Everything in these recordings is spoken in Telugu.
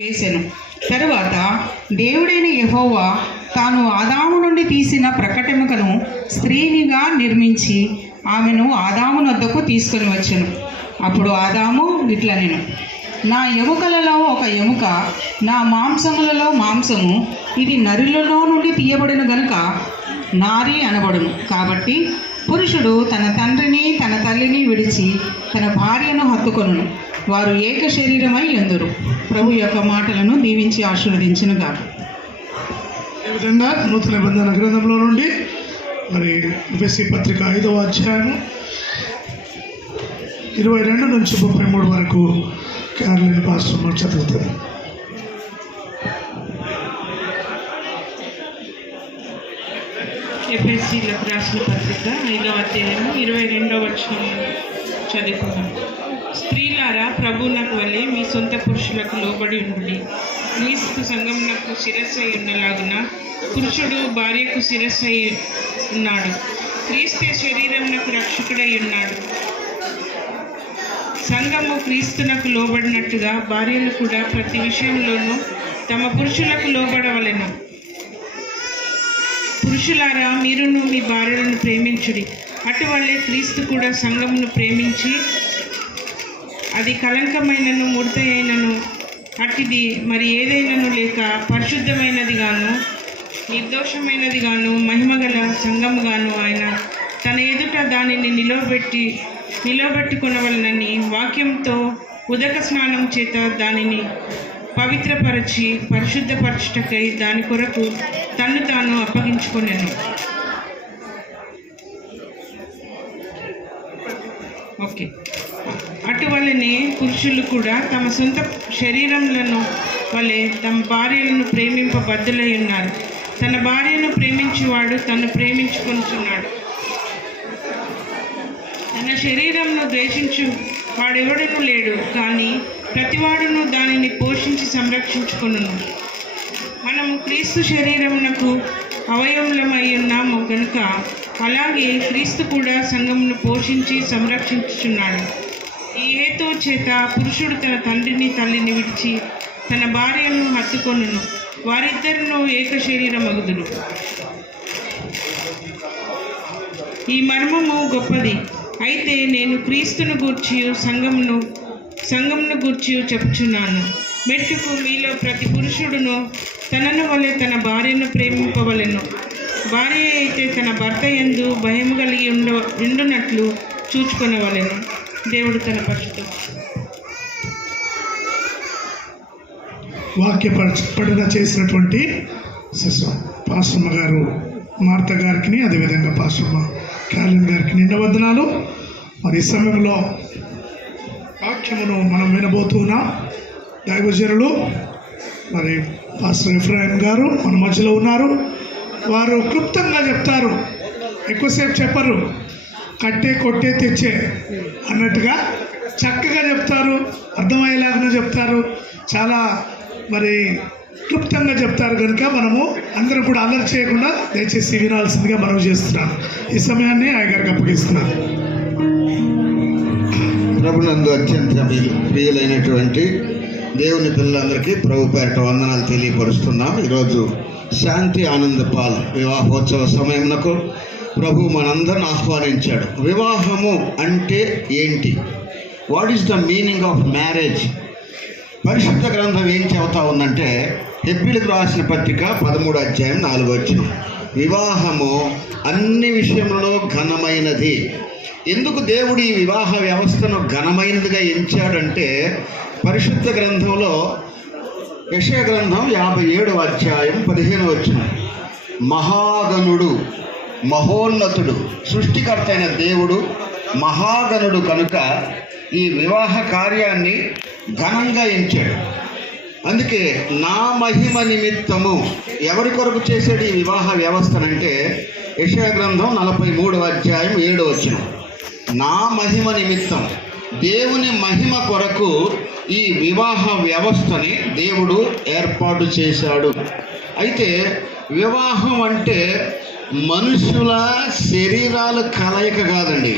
వేసెను. తరువాత దేవుడైన యెహోవా తాను ఆదాము నుండి తీసిన ప్రకటెముకను స్త్రీనిగా నిర్మించి ఆమెను ఆదాము వద్దకు తీసుకొని వచ్చెను. అప్పుడు ఆదాము ఇట్లనెను, నా ఎముకలలో ఒక ఎముక, నా మాంసములలో మాంసము, ఇది నరులలో నుండి తీయబడిన గనుక నారి అనబడును. కాబట్టి పురుషుడు తన తండ్రిని తన తల్లిని విడిచి తన భార్యను హత్తుకొనును, వారు ఏక శరీరమై ఎందురు. ప్రభు యొక్క మాటలను దీవించి ఆశీర్వదించునుగా. ఈ విధంగా నూతన నిబంధన గ్రంథంలో నుండి మరి ఎఫెసీ పత్రిక 5వ అధ్యాయము 22 నుంచి 33 వరకు క్యారలిన్ పాస్టర్ చదువుతుంది. ఎఫెసీలకు రాసిన పత్రిక 5వ అధ్యాయము 22వ వచనం చదువుకుందాం. స్త్రీలారా, ప్రభువునకు వలె మీ సొంత పురుషులకు లోబడి ఉండుడి. క్రీస్తు సంఘమునకు శిరస్సై ఉన్నలాగున పురుషుడు భార్యకు శిరస్సై ఉన్నాడు. క్రీస్తే శరీరమునకు రక్షకుడై ఉన్నాడు. సంఘము క్రీస్తునకు లోబడినట్టుగా భార్యలు కూడా ప్రతి విషయంలోనూ తమ పురుషులకు లోబడవలెను. పురుషులారా, మీరును మీ భార్యలను ప్రేమించుడి. అటువల్లే క్రీస్తు కూడా సంఘమును ప్రేమించి అది కలంకమైనను ముడత అయినను అట్టిది మరి ఏదైనను లేక పరిశుద్ధమైనది గాను నిర్దోషమైనది గాను మహిమగల సంఘముగాను ఆయన తన ఎదుట దానిని నిలబెట్టుకొనవలనని వాక్యంతో ఉదక స్నానం చేత దానిని పవిత్రపరచి పరిశుద్ధపరచుటకై దాని కొరకు తన్ను తాను అప్పగించుకొనెను. ఓకే. అటువలనే పురుషులు కూడా తమ సొంత శరీరములను వలె తమ భార్యలను ప్రేమింపబద్ధులై ఉన్నారు. తన భార్యను ప్రేమించేవాడు తను ప్రేమించుకొనుచున్నాడు. తన శరీరంను ద్వేషించు వాడెవడను లేడు, కానీ ప్రతివాడును దానిని పోషించి సంరక్షించుకొనును. మనము క్రీస్తు శరీరమునకు అవయవములమై ఉన్నాము కనుక అలాగే క్రీస్తు కూడా సంఘమును పోషించి సంరక్షించుచున్నాడు. ఈ హేతువు చేత పురుషుడు తన తండ్రిని తల్లిని విడిచి తన భార్యను హత్తుకొనును, వారిద్దరును ఏక శరీరమగుదురు. ఈ మర్మము గొప్పది. అయితే నేను క్రీస్తును గూర్చియు సంఘమును గూర్చియు చెప్పుచున్నాను. మెట్టుకు మీలో ప్రతి పురుషుడును తనను వలె తన భార్యను ప్రేమింపవలెను. భార్య అయితే తన భర్త యందు భయము కలిగి ఉండునట్లు చూచుకొనవలెను. దేవుడు తన పరిశుద్ధ వాక్య పఠన చేసినటువంటి పాస్టమ్మ గారు మార్త గారికి, అదేవిధంగా పాస్టమ్మ క్యాలిన్ గారికి నిండు వందనాలు. మరి ఈ సమయంలో వాక్యమును మనం వినబోతున్నాం. దైవజనులు మరి పాస్టర్ ఎఫ్రాయిం గారు మన మధ్యలో ఉన్నారు. వారు క్లుప్తంగా చెప్తారు, ఎక్కువసేపు చెప్పరు. కట్టే కొట్టే తెచ్చే అన్నట్టుగా చక్కగా చెప్తారు, అర్థమయ్యేలాగానే చెప్తారు, చాలా మరి క్లుప్తంగా చెప్తారు. కనుక మనము అందరం కూడా అల్లరి చేయకుండా దయచేసి వినాల్సిందిగా మనవి చేస్తున్నాను. ఈ సమయాన్ని ఆయగారికి అప్పగిస్తున్నాను. ప్రభునందు అత్యంత ప్రియులైనటువంటి దేవుని పిల్లలందరికీ ప్రభు పేరిట వందనాలు తెలియపరుస్తున్నాం. ఈరోజు శాంతి ఆనంద పాల్ వివాహోత్సవ సమయమునకు ప్రభు మనందరిని ఆహ్వానించాడు. వివాహము అంటే ఏంటి? What is the meaning of marriage? పరిశుద్ధ గ్రంథం ఏం చెబుతా ఉందంటే, హెబ్రీలకు రాసిన పత్రిక 13వ అధ్యాయం 4వ వచనం, వివాహము అన్ని విషయంలో ఘనమైనది. ఎందుకు దేవుడు ఈ వివాహ వ్యవస్థను ఘనమైనదిగా ఎంచాడంటే, పరిశుద్ధ గ్రంథంలో యెషయా గ్రంథం 57వ అధ్యాయం 15వ వచనం, మహాగణుడు మహోన్నతుడు సృష్టికర్త అయిన దేవుడు మహాగణుడు కనుక ఈ వివాహ కార్యాన్ని ఘనంగా ఎంచాడు. అందుకే నా మహిమ నిమిత్తము ఎవరి కొరకు చేసాడు ఈ వివాహ వ్యవస్థనంటే, యెషయా గ్రంథం 43వ అధ్యాయం 7వ వచనం, నా మహిమ నిమిత్తం, దేవుని మహిమ కొరకు ఈ వివాహ వ్యవస్థని దేవుడు ఏర్పాటు చేశాడు. అయితే వివాహం అంటే మనుషుల శరీరాల కలయిక కాదండి,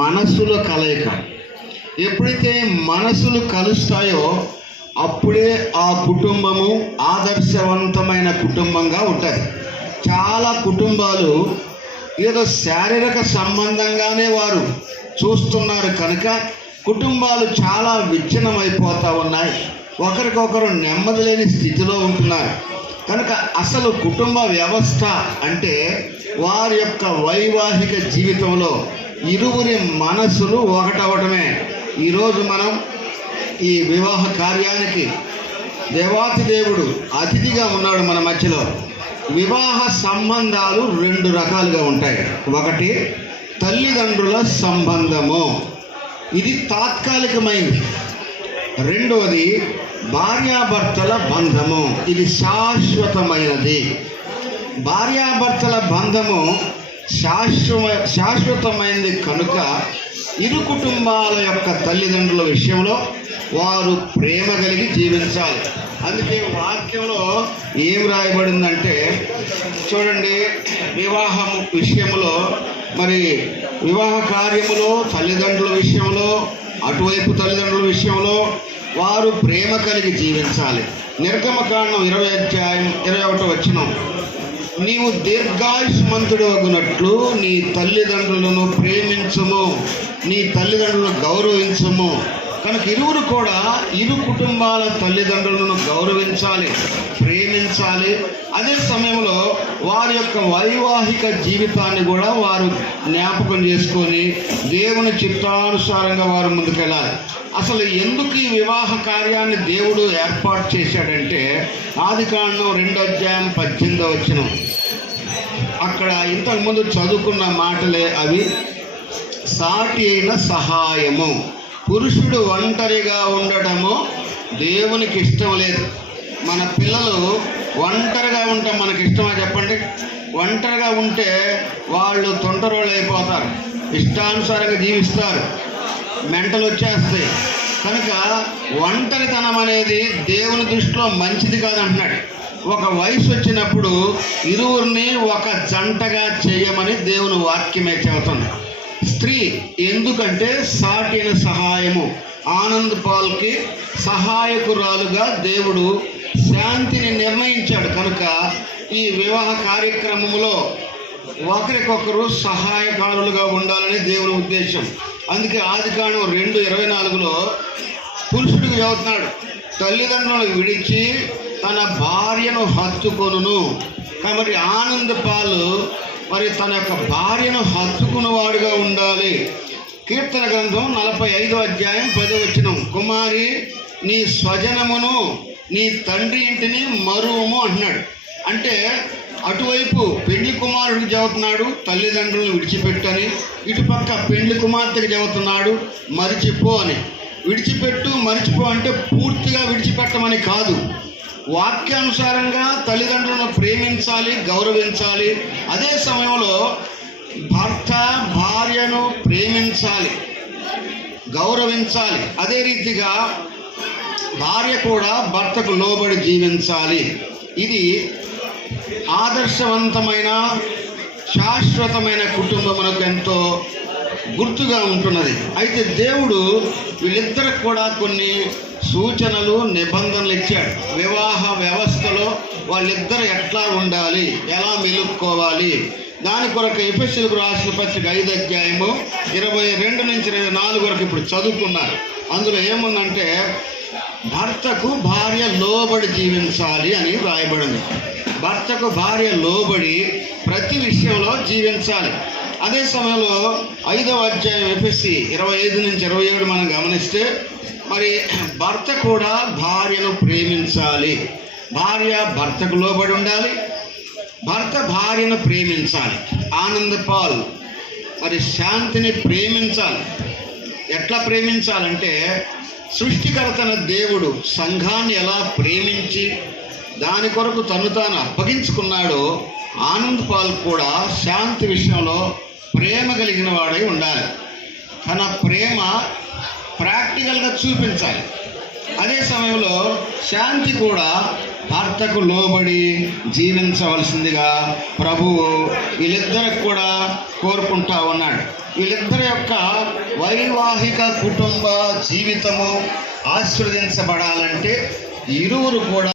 మనసుల కలయిక. ఎప్పుడైతే మనసులు కలుస్తాయో అప్పుడే ఆ కుటుంబము ఆదర్శవంతమైన కుటుంబంగా ఉంటుంది. చాలా కుటుంబాలు ఏదో శారీరక సంబంధంగానే వారు చూస్తున్నారు కనుక కుటుంబాలు చాలా విచ్ఛిన్నమైపోతూ ఉన్నాయి. ఒకరికొకరు నెమ్మది లేని స్థితిలో ఉంటున్నారు. కనుక అసలు కుటుంబ వ్యవస్థ అంటే వారి యొక్క వైవాహిక జీవితంలో ఇరువురి మనసులు ఒకటవటమే. ఈరోజు మనం ఈ వివాహ కార్యానికి దేవాతి దేవుడు అతిథిగా ఉన్నాడు మన మధ్యలో. వివాహ సంబంధాలు 2 రకాలుగా ఉంటాయి. ఒకటి తల్లిదండ్రుల సంబంధము, ఇది తాత్కాలికమైంది. రెండవది భార్యాభర్తల బంధము, ఇది శాశ్వతమైనది. భార్యాభర్తల బంధము శాశ్వతమైనది కనుక ఇరు కుటుంబాల యొక్క తల్లిదండ్రుల విషయంలో వారు ప్రేమ కలిగి జీవించాలి. అందుకే వాక్యంలో ఏం రాయబడిందంటే చూడండి, వివాహం విషయంలో మరి వివాహ కార్యములో తల్లిదండ్రుల విషయంలో అటువైపు తల్లిదండ్రుల విషయంలో వారు ప్రేమ కలిగి జీవించాలి. నిర్గమకాండం 20 నీవు దీర్ఘాయుష్మంతుడు అగునట్లు నీ తల్లిదండ్రులను ప్రేమించుము, నీ తల్లిదండ్రులను గౌరవించుము. కనుక ఇరువురు కూడా ఇరు కుటుంబాల తల్లిదండ్రులను గౌరవించాలి, ప్రేమించాలి. అదే సమయంలో వారి యొక్క వైవాహిక జీవితాన్ని కూడా వారు జ్ఞాపకం చేసుకొని దేవుని చిత్తానుసారంగా వారు ముందుకెళ్ళాలి. అసలు ఎందుకు ఈ వివాహ కార్యాన్ని దేవుడు ఏర్పాటు చేశాడంటే ఆదికాండం 2:18 అక్కడ ఇంతకుముందు చదువుకున్న మాటలే అవి. సాటి అయిన సహాయము. పురుషుడు ఒంటరిగా ఉండటము దేవునికి ఇష్టం లేదు. మన పిల్లలు ఒంటరిగా ఉంటే మనకి ఇష్టమా చెప్పండి? ఒంటరిగా ఉంటే వాళ్ళు తొంటరోళ్ళు అయిపోతారు, ఇష్టానుసారంగా జీవిస్తారు, మెంటలు వచ్చేస్తాయి. కనుక ఒంటరితనం అనేది దేవుని దృష్టిలో మంచిది కాదంటున్నాడు. ఒక వయసు వచ్చినప్పుడు ఇరువురిని ఒక జంటగా చేయమని దేవుని వాక్యమే చెబుతుంది. స్త్రీ ఎందుకంటే సాటిన సహాయము, ఆనంద్ పాల్కి సహాయకురాలుగా దేవుడు శాంతిని నిర్ణయించాడు. కనుక ఈ వివాహ కార్యక్రమంలో ఒకరికొకరు సహాయకారులుగా ఉండాలని దేవుని ఉద్దేశం. అందుకే ఆదికాండం 2:24 పురుషుడికి చెబుతున్నాడు, తల్లిదండ్రులను విడిచి తన భార్యను హత్తుకొనును. కాబట్టి ఆనంద్ పాలు మరి తన యొక్క భార్యను హత్తుకున్నవాడుగా ఉండాలి. కీర్తన గ్రంథం 45:10 కుమారి నీ స్వజనమును నీ తండ్రి ఇంటిని మరువము అంటున్నాడు. అంటే అటువైపు పెళ్లి కుమారుడికి చెబుతున్నాడు తల్లిదండ్రులను విడిచిపెట్టని, ఇటుపక్క పెళ్లి కుమార్తెకి చెబుతున్నాడు మరిచిపో అని. విడిచిపెట్టు మరిచిపో అంటే పూర్తిగా విడిచిపెట్టమని కాదు, వాక్యానుసారంగా తల్లిదండ్రులను ప్రేమించాలి, గౌరవించాలి. అదే సమయంలో భర్త భార్యను ప్రేమించాలి, గౌరవించాలి. అదే రీతిగా భార్య కూడా భర్తకు లోబడి జీవించాలి. ఇది ఆదర్శవంతమైన శాశ్వతమైన కుటుంబమునకు ఎంతో గుర్తుగా ఉంటున్నది. అయితే దేవుడు వీళ్ళిద్దరికి కూడా కొన్ని సూచనలు నిబంధనలు ఇచ్చాడు. వివాహ వ్యవస్థలో వాళ్ళిద్దరు ఎట్లా ఉండాలి, ఎలా మెలుక్కోవాలి, దాని కొరకు ఎఫెసీయులకు రాసిన పత్రిక 5:22-24 వరకు ఇప్పుడు చదువుకున్నారు. అందులో ఏముందంటే భర్తకు భార్య లోబడి జీవించాలి అని రాయబడింది. భర్తకు భార్య లోబడి ప్రతి విషయంలో జీవించాలి. అదే సమయంలో 5వ అధ్యాయం ఎఫెసీ 25-27 మనం గమనిస్తే మరి భర్త కూడా భార్యను ప్రేమించాలి, భార్య భర్తకు లోబడి ఉండాలి, భర్త భార్యను ప్రేమించాలి. ఆనంద్ పాల్ మరి శాంతిని ప్రేమించాలి. ఎట్లా ప్రేమించాలంటే సృష్టికర్తన దేవుడు సంఘాన్ని ఎలా ప్రేమించి దాని కొరకు తను తాను అప్పగించుకున్నాడో ఆనంద్ పాల్ కూడా శాంతి విషయంలో ప్రేమ కలిగిన వాడై ఉండాలి. తన ప్రేమ ప్రాక్టికల్గా చూపించాలి. అదే సమయంలో శాంతి కూడా భర్తకు లోబడి జీవించవలసిందిగా ప్రభువు వీళ్ళిద్దరికి కూడా కోరుకుంటా ఉన్నాడు. వీళ్ళిద్దరి యొక్క వైవాహిక కుటుంబ జీవితము ఆశీర్వదించబడాలంటే ఇరువురు కూడా